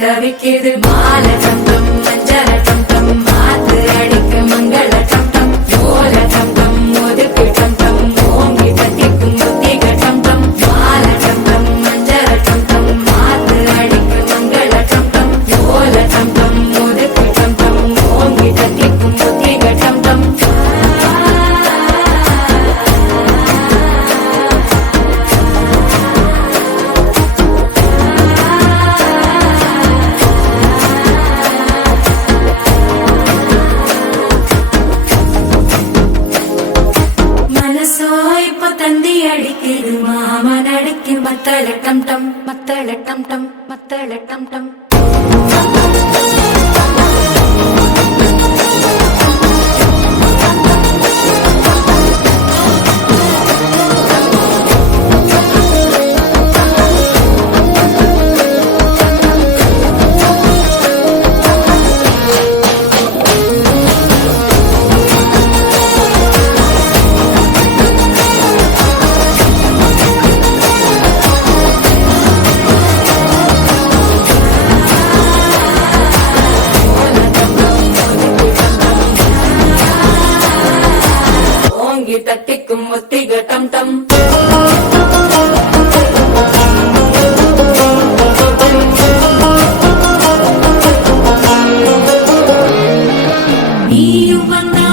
தவிக்கிது மாலை தந்தும் மஞ்சள் அடிக்குது மாமா நடிக்கும் மத்தளட்டம் டம் மத்தளட்டம் டம் மத்தளட்டம் டம். ഒതുങ്ങി തട്ടിക്കും ഒത്തിക ടം ടം ഈ യുവനാ